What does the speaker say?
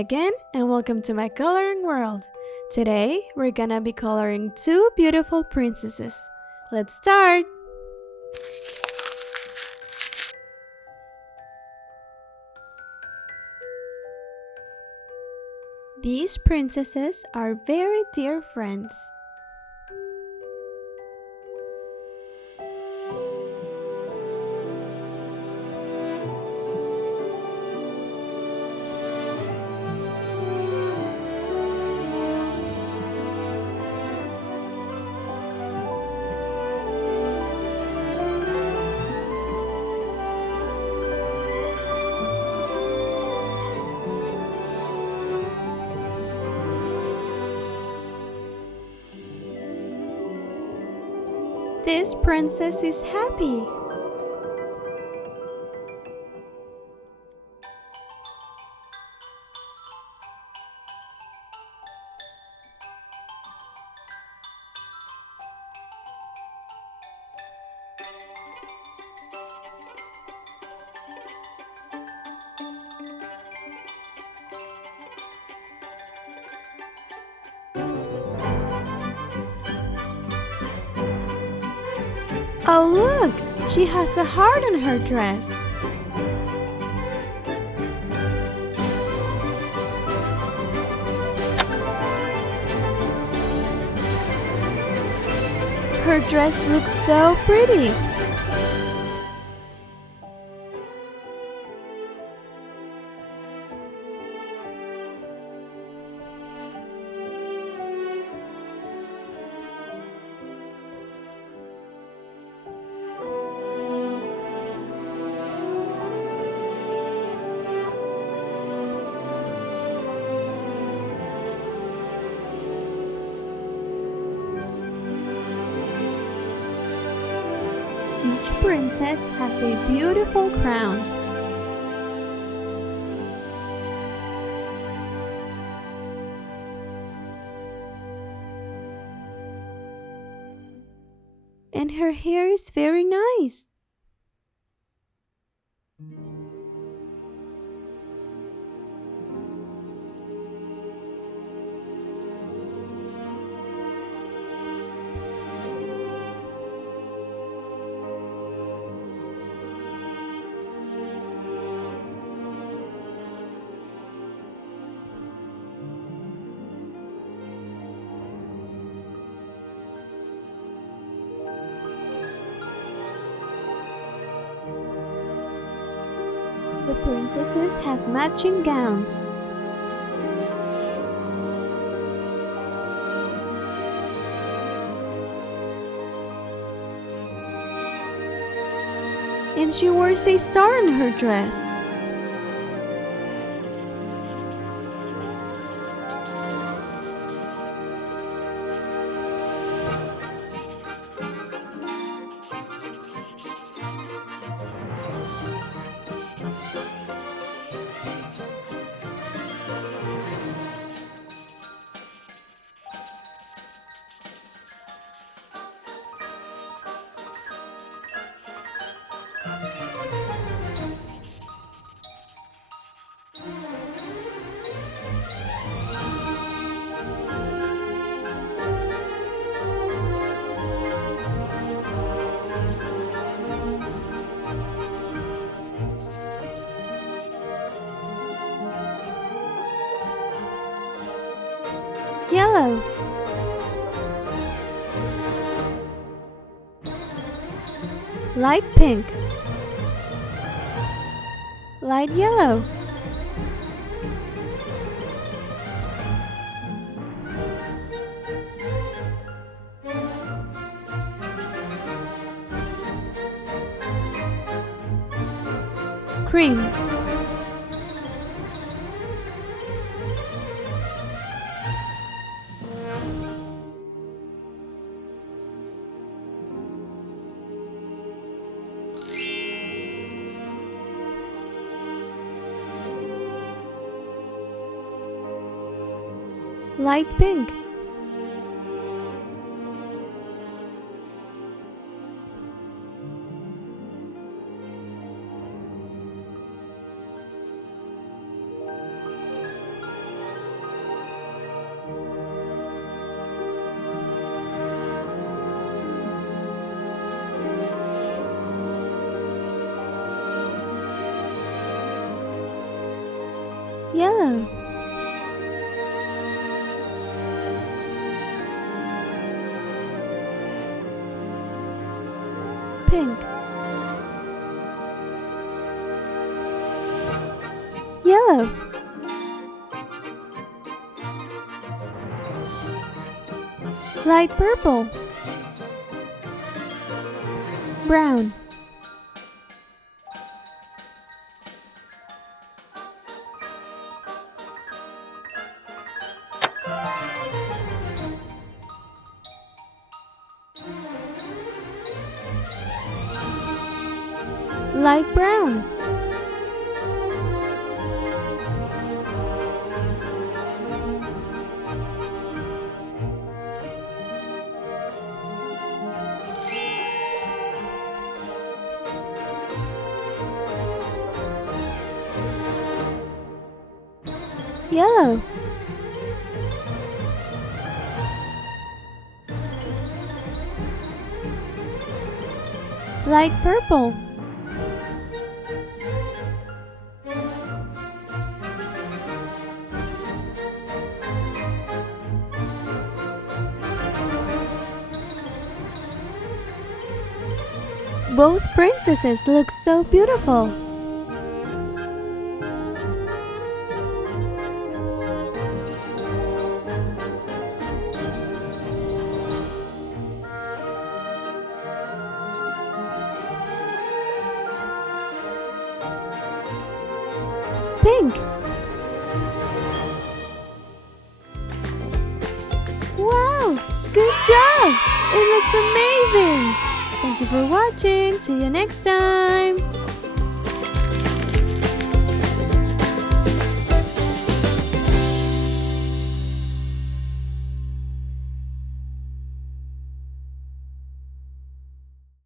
again and welcome to my coloring world. Today we're gonna be coloring two beautiful princesses. Let's start! These princesses are very dear friends. This princess is happy. Oh look! She has a heart on her dress. Her dress looks so pretty. Each princess has a beautiful crown. And her hair is very nice. The princesses have matching gowns. And she wears a star on her dress. Yellow, light pink, light yellow, cream, light pink, Yellow. Pink. Yellow. Light purple. Brown. Light brown. Yellow. Light purple. Both princesses look so beautiful. Pink. Wow! Good job! It looks amazing! Thank you for watching. See you next time!